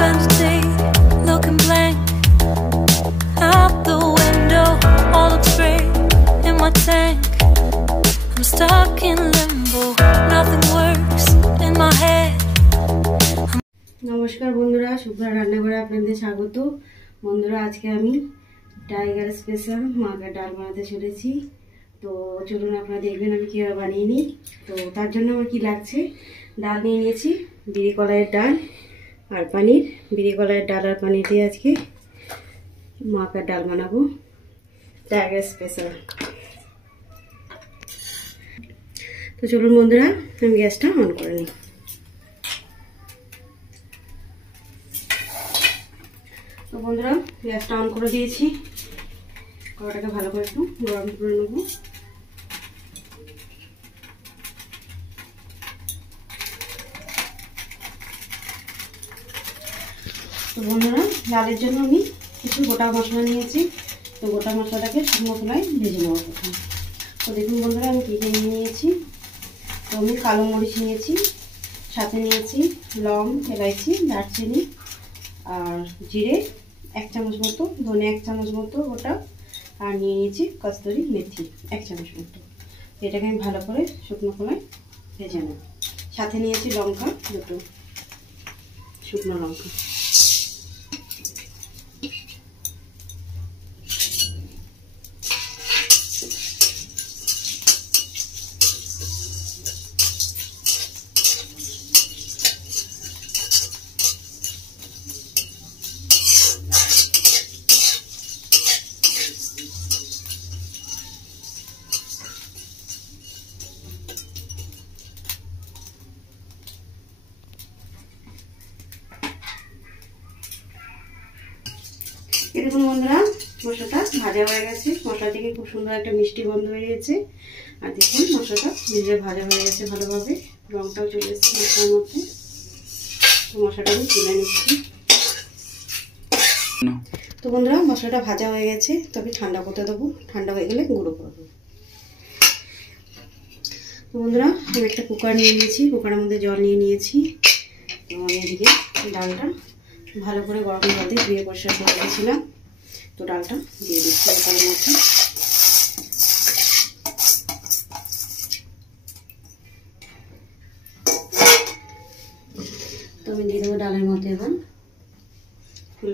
spend a day looking blank out the window. All looks great in my tank. I'm stuck in limbo. Nothing works in my head. নমস্কার বন্ধুরা, শুভ্রা রান্নাঘরে আপনাদের স্বাগত। বন্ধুরা, আজকে আমি টাইগার স্পেশাল মাছের ডাল বানাতে চলেছি। তো চলুন আপনারা দেখবেন আমি কীভাবে বানিয়ে নিই। তো তার জন্য আমার কী লাগছে, ডাল নিয়ে নিয়েছি, বিড়ি কলাইয়ের ডাল আর পানির। বিড়ি কলাইয়ের ডাল আর পানির দিয়ে আজকে মাছের ডাল বানাবো, টাইগার স্পেশাল। তো চলুন বন্ধুরা, আমি গ্যাসটা অন করে নিই। তো বন্ধুরা, গ্যাসটা অন করে দিয়েছি। কড়াটাকে ভালো করে একটু গরম করে নেব। তো বন্ধুরা, ডালের জন্য আমি কিছু গোটা মশলা নিয়েছি। তো গোটা মশলাটাকে শুকনো খোলায় ভেজে নেওয়া প্রথম। তো দেখুন বন্ধুরা, আমি কী নিয়ে নিয়েছি। তো আমি কালো মরিচ নিয়েছি, সাথে নিয়েছি লং, এলাইচি, দারচিনি আর জিরে 1 চামচ মতো, ধনে 1 চামচ মতো ওটা, আর নিয়ে নিয়েছি কস্তুরি মেথি 1 চামচ মতো। এটাকে আমি ভালো করে শুকনো খোলায় ভেজে নেব। সাথে নিয়েছি লঙ্কা, 2টো শুকনো লঙ্কা। দেখুন বন্ধুরা, মশলাটা ভাজা হয়ে গেছে। মশলা থেকে খুব সুন্দর একটা মিষ্টি গন্ধ হয়ে গেছে। আর দেখুন মশলাটা ভেজে ভাজা হয়ে গেছে ভালোভাবে, রংটাও চলে এসেছে মশলার মধ্যে। তো মশলাটা আমি তুলে নিচ্ছি। তো বন্ধুরা, মশলাটা ভাজা হয়ে গেছে, তবে ঠান্ডা করতে দেবো। ঠান্ডা হয়ে গেলে গুঁড়ো করে দেবো। তো বন্ধুরা, আমি একটা কুকার নিয়ে নিয়েছি, কুকারের মধ্যে জল নিয়ে নিয়েছি। তো আমি এদিকে ডালটা ভালো করে গরম জল দিয়ে ধুয়ে পরিষ্কার করে রেখেছিলাম। তো ডালটা দিয়ে দিচ্ছি কুকারের মধ্যে। তো আমি দিয়ে দেবো ডালের মধ্যে এখন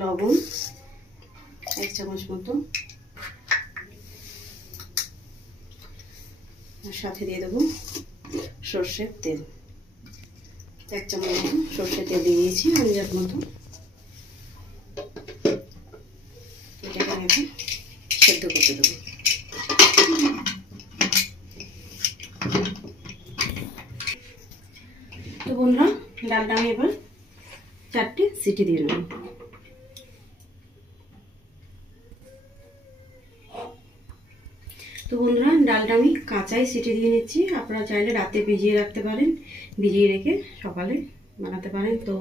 লবণ 1 চামচ মতো, আর সাথে দিয়ে দেবো সর্ষের তেল 1 চামচ মতো। সর্ষের তেল দিয়ে দিয়েছি আন্দাজ মতো। এটাকে আমি এখন সেদ্ধ করতে দেবো। তো বন্ধুরা, ডালটা আমি এবার 4টে সিটি দিয়ে নেব। তো বন্ধুরা, ডালটা আমি কাঁচাই সিটি দিয়ে নিচ্ছি। আপনারা চাইলে রাতে ভিজিয়ে রাখতে পারেন, ভিজিয়ে রেখে সকালে বানাতে পারেন। তো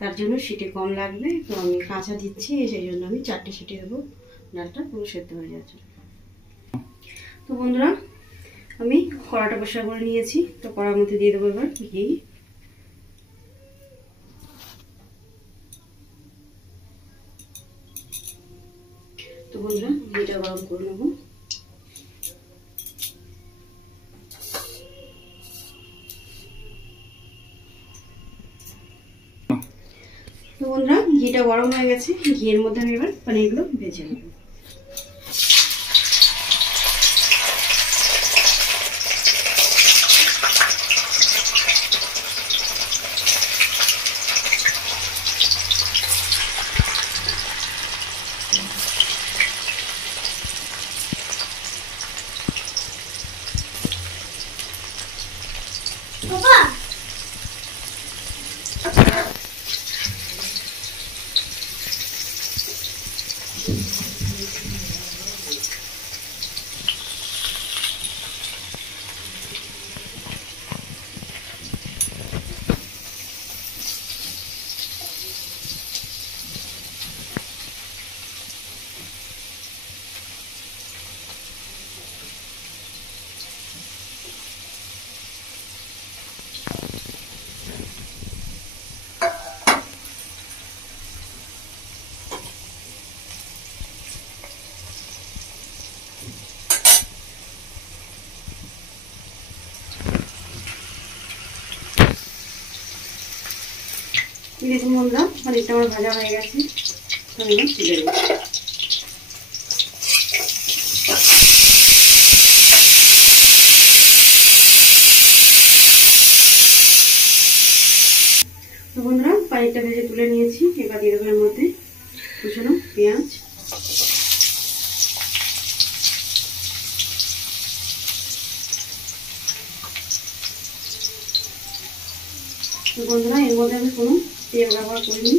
তার জন্য সিটি কম লাগবে। তো আমি কাঁচা দিচ্ছি, সেই জন্য আমি 4টে সিটি দেবো, ডালটা পুরো সেদ্ধ হয়ে যাচ্ছে। তো বন্ধুরা, আমি কড়াটা পরিষ্কার করে নিয়েছি। তো কড়ার মধ্যে দিয়ে দেবো এবার ঘি। তো বন্ধুরা, ঘিটা গরম করে নেব। তো বন্ধুরা, ঘিটা গরম হয়ে গেছে। ঘিয়ের মধ্যে আমি এবার পনিরগুলো ভেজে নেব। দেখুন বন্ধুরা পনিরটা আমার ভাজা হয়ে গেছে, তো আমি তুলে নেব। তো বন্ধুরা পনিরটা ভেজে তুলে নিয়েছি, এবার দিয়ে দেবো এর মধ্যে কুচানো পেঁয়াজ, তো বন্ধুরা এর মধ্যে আমি কোনো তেল ব্যবহার করিনি,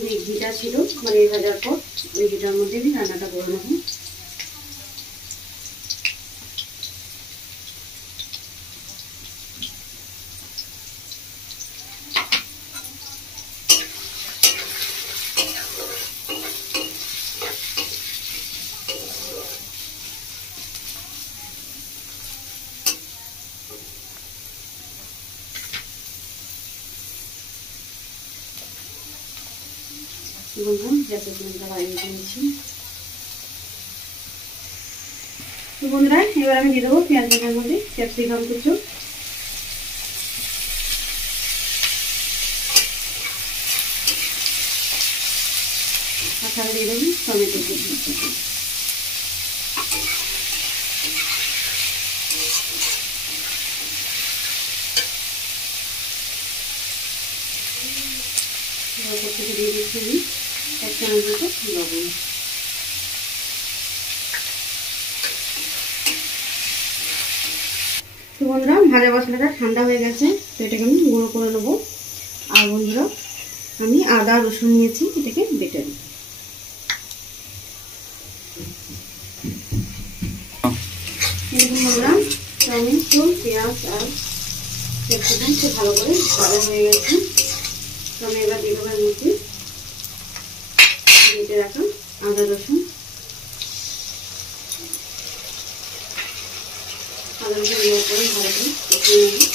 যে ঘিটা ছিল মানে ভাজার পর ওই ঘিটার মধ্যে আমি রান্নাটা করে নেব। গ্যাসের ফ্লেমটা বাড়িয়ে দিয়েছি। তো বন্ধুরা এবার আমি দিয়ে দেবো পেঁয়াজ ভাজার মধ্যে ক্যাপসিকাম কুচো, আর সাথে দিয়ে দেবো টমেটো কুচো। দিয়ে দিচ্ছি আমি 1 চামচ মতো লবণ। তো বন্ধুরা ভাজা মশলাটা ঠান্ডা হয়ে গেছে, তো এটাকে আমি গুঁড়ো করে নেবো। আর বন্ধুরা আমি আদা রসুন নিয়েছি, এটাকে বেটে নেব। বন্ধুরা টমেটো পেঁয়াজ আর ক্যাপসিকাম খুব ভালো করে ভাজা হয়ে গেছে, তো আমি এবার দিয়ে দেবো এর মধ্যে বেটে রাখা আদা রসুন, দেওয়ার পরে ভালো করে কষিয়ে নেব।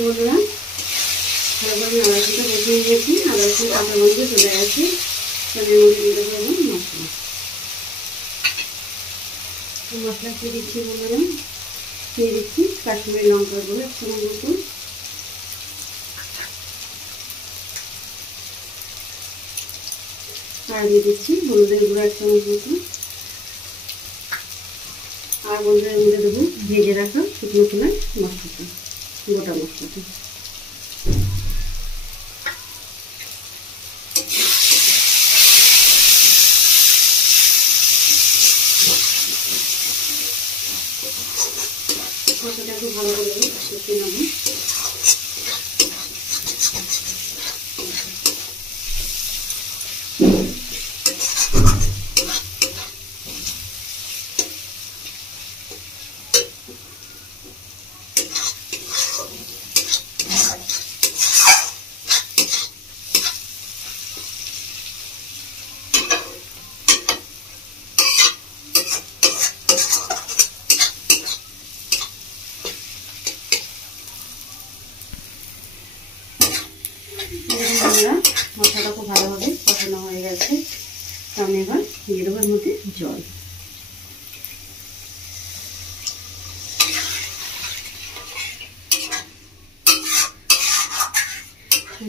বন্ধুরা ভালো করে নাড়াচাড়া বসিয়ে নিয়েছি, আদা রসুন কাঁচা মরিচ চলে গেছে, তাদের মধ্যে দিয়ে দেবো মশলা। মশলা দিয়ে দিচ্ছি বন্ধুরা, দিয়ে দিচ্ছি কাশ্মীরি লঙ্কার গুঁড়ো 1 চামচ মতো, আর দিয়ে দিচ্ছি হলুদের গুঁড়ো 1 চামচ মতো, আর বন্ধুরা এর মধ্যে দেবো ভেজে রাখা শুকনো খোলার মশলাটা, গোটা মশলাটা। মশলাটা খুব ভালো করে কষিয়ে নেব। মশলাটা খুব ভালোভাবে কষানো হয়ে গেছে, তো আমি এবার দিয়ে দেবো এর মধ্যে জল।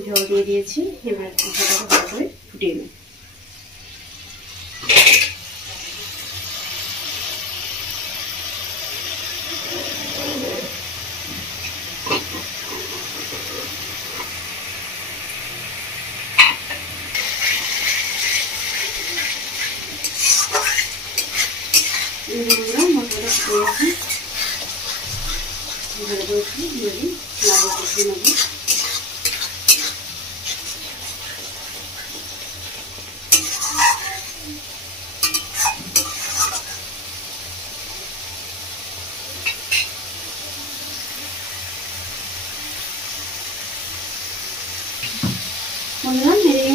জল দিয়ে দিয়েছি, এবার মশলাটাকে ভালো করে ফুটিয়ে নেব। মশলাটা ফুটে গেছে, ভালো করে নাড়িয়ে কষিয়ে নেব।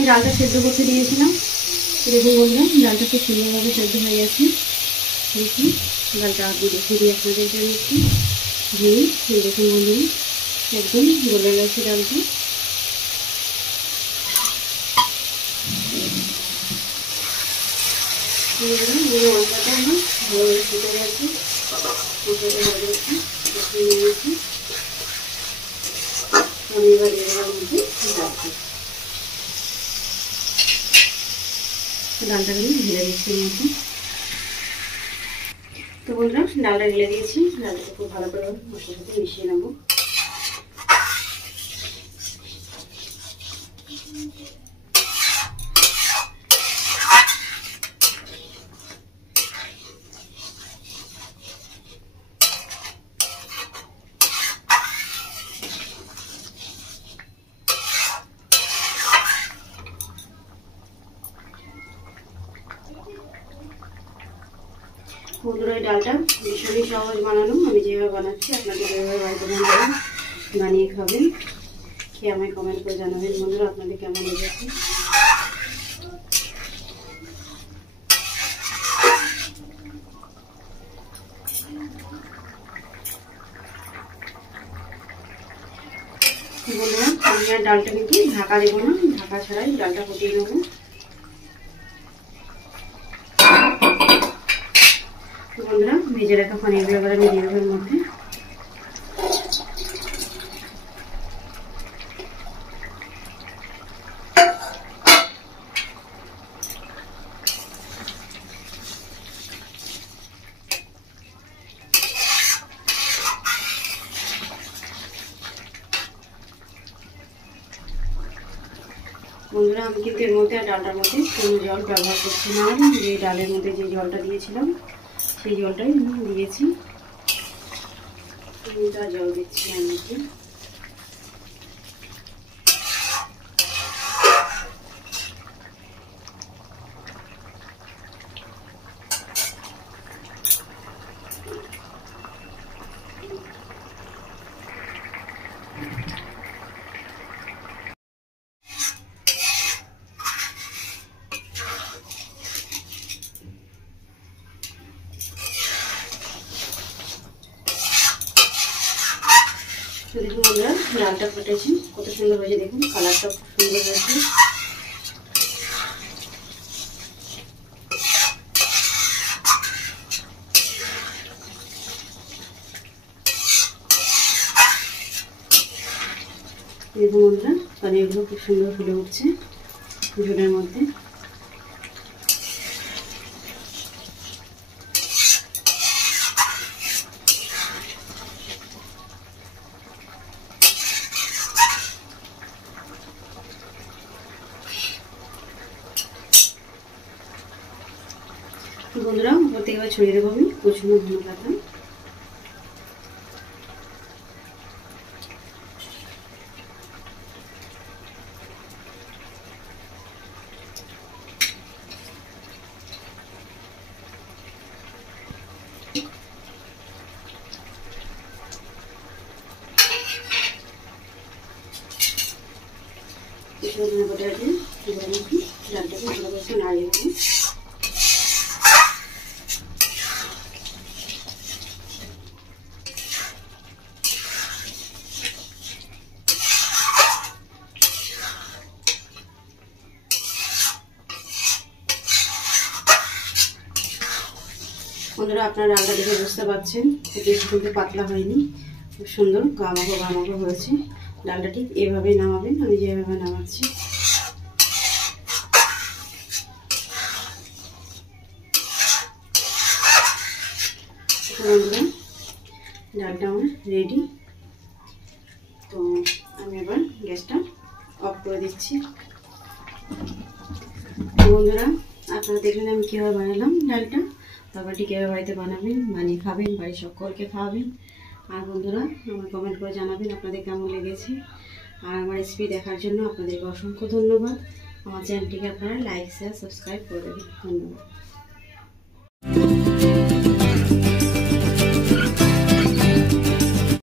আমি ডালটা সেদ্ধ করতে দিয়েছিলাম। দেখুন বন্ধুরা ডালটা খুব সুন্দরভাবে সেদ্ধ হয়ে গেছে। দেখুন ডালটা আগে দেখে দিই আপনাদের জন্য একটু দিয়ে। দেখুন বন্ধুরা একদম গলে গেছে ডালটা। মশলাটা আমার ভালোভাবে ফুটে গেছে। মশলাটা হয়ে গেছে, নিয়েছি। আমি এবার এর মধ্যে ডালটা ঢেলে দিচ্ছি মতো। তো বন্ধুরা ডালটা ঢেলে দিয়েছি। ডালটা খুব ভালো করে মশলার সাথে মিশিয়ে নেবো। বন্ধুরা এই ডালটা ভীষণই সহজ বানানো। আমি যেভাবে বানাচ্ছি আপনাদের যেভাবে বাড়িতে বানাবেন, বানিয়ে খাবেন, খেয়ে আমায় কমেন্ট করে জানাবেন বন্ধুরা আপনাদের কেমন লেগেছে। বন্ধুরা আমি আর ডালটা কিন্তু ঢাকা দেবো না, ঢাকা ছাড়াই ডালটা ফুটিয়ে নেবো। বন্ধুরা ভেজে রাখা পানিগুলো এবার আমি দিয়ে দেবো এর মধ্যে। বন্ধুরা আমি কিন্তু এর মধ্যে ডালটার মধ্যে কোনো জল ব্যবহার করছি না। যে ডালের মধ্যে যে জলটা দিয়েছিলাম সেই জলটাই আমি দিয়েছি। তার জল দিচ্ছি এর মধ্যে। দেখুন বন্ধুরা ডালটা ফুটেছে কত সুন্দর হয়েছে। দেখুন কালারটা খুব সুন্দর হয়েছে। দেখুন বন্ধুরা পানিরগুলো খুব সুন্দর ফুলে উঠছে ঝোলের মধ্যে। বন্ধুরা উপর থেকে এবার ছড়িয়ে দেবো আমি কুচনো ধনেপাতা। ধনেপাতা দিয়ে ডালটাকে ভালো করে নাড়িয়ে দেবো। বন্ধুরা আপনারা ডালটা দেখে বুঝতে পারছেন বেশি কিন্তু পাতলা হয়নি, খুব সুন্দর গামাখো গামাখো হয়েছে। ডালটা ঠিক এভাবেই নামাবেন, আমি যেভাবে নামাচ্ছি। বন্ধুরা ডালটা আমার রেডি। তো আমি এবার গ্যাসটা অফ করে দিচ্ছি। বন্ধুরা আপনারা দেখলেন আমি কীভাবে বানালাম ডালটা। তরকারিটি কীভাবে বাড়িতে বানাবেন, বানিয়ে খাবেন, বাড়ির সকলকে খাওয়াবেন। আর বন্ধুরা আমার কমেন্ট করে জানাবেন আপনাদের কেমন লেগেছে। আর আমার রেসিপি দেখার জন্য আপনাদেরকে অসংখ্য ধন্যবাদ। আমার চ্যানেলটিকে আপনারা লাইক শেয়ার সাবস্ক্রাইব করে দেবেন। ধন্যবাদ।